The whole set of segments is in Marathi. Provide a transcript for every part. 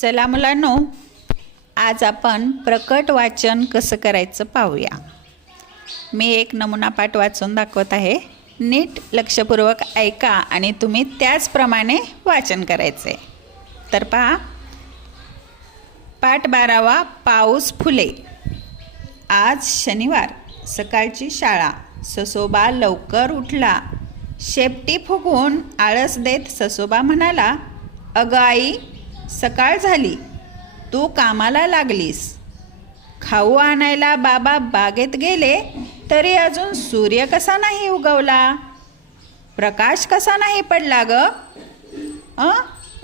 चला मुलांनो, आज आपण प्रकट वाचन कसं करायचं पाहूया। मी एक नमुना पाठ वाचून दाखवत आहे। नीट लक्षपूर्वक ऐका आणि तुम्ही त्याचप्रमाणे वाचन करायचे। तर पहा, पाठ 12वा, पाऊस फुले। आज शनिवार, सकाळची शाळा। ससोबा लवकर उठला। शेपटी फुगवून आळस देत ससोबा म्हणाला, अगं आई, सकाळ झाली, तू कामाला लागलीस। खाऊ आणायला बाबा बागेत गेले तरी अजून सूर्य कसा नाही उगवला, प्रकाश कसा नाही पडला ग?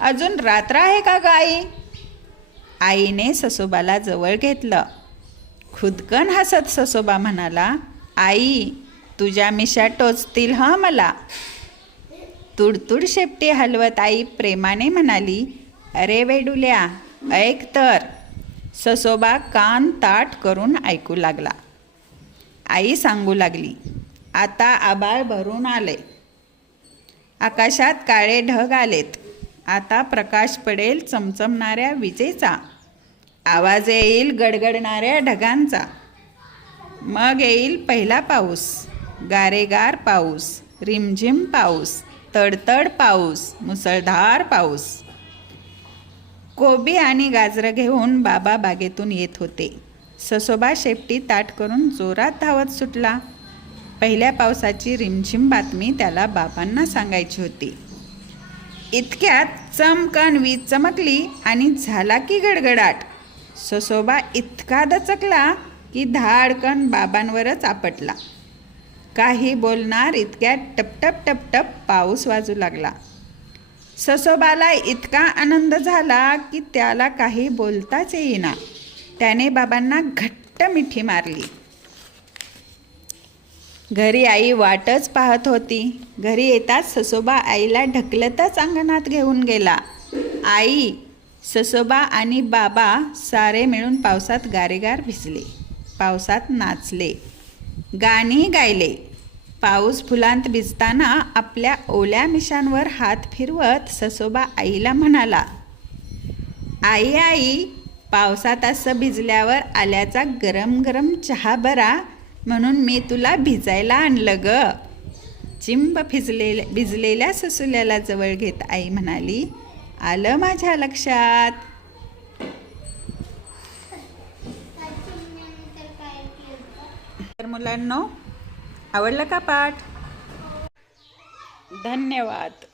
अजून रात्र आहे का ग आई? आईने ससोबाला जवळ घेतलं। खुदकन हसत ससोबा म्हणाला, आई, तुझ्या मिशा टोचतील हं मला। तुडतुड शेपटी हलवत आई प्रेमाने म्हणाली, अरे वेडुल्या, ऐक तर। ससोबा कान ताठ करून ऐकू लागला। आई सांगू लागली, आता आभाळ भरून आले, आकाशात काळे ढग आलेत। आता प्रकाश पडेल चमचमणाऱ्या विजेचा, आवाज येईल गडगडणाऱ्या ढगांचा। मग येईल पहिला पाऊस, गारेगार पाऊस, रिमझिम पाऊस, तडतड पाऊस, मुसळधार पाऊस। कोबी आणि गाजरं घेऊन बाबा बागेतून येत होते। ससोबा शेपटी ताठ करून जोरात धावत सुटला। पहिल्या पावसाची रिमझिम बातमी त्याला बाबांना सांगायची होती। इतक्यात चमकन वीज चमकली आणि झाला की गडगडाट। ससोबा इतका दचकला की धाडकन बाबांवरच आपटला। काही बोलणार इतक्यात टपटप टपटप पाऊस वाजू लागला। ससोबाला इतका आनंद झाला की त्याला काही बोलताच येईना। त्याने बाबांना घट्ट मिठी मारली। घरी आई वाटच पाहत होती। घरी येताच ससोबा आईला ढकलतच अंगणात घेऊन गेला। आई, ससोबा आणि बाबा सारे मिळून पावसात गारेगार भिजले, पावसात नाचले, गाणी गायले। पाऊस फुलांत भिजताना आपल्या ओल्या मिशांवर हात फिरवत ससोबा आईला म्हणाला, आई आई, पावसात असं भिजल्यावर आल्याचा गरम गरम चहा बरा म्हणून मी तुला भिजायला आणलं ग। चिंब भिजलेल्या ससुल्याला जवळ घेत आई म्हणाली, आलं माझ्या लक्षात। तर मुलांनो, आवडलं का पाठ? धन्यवाद।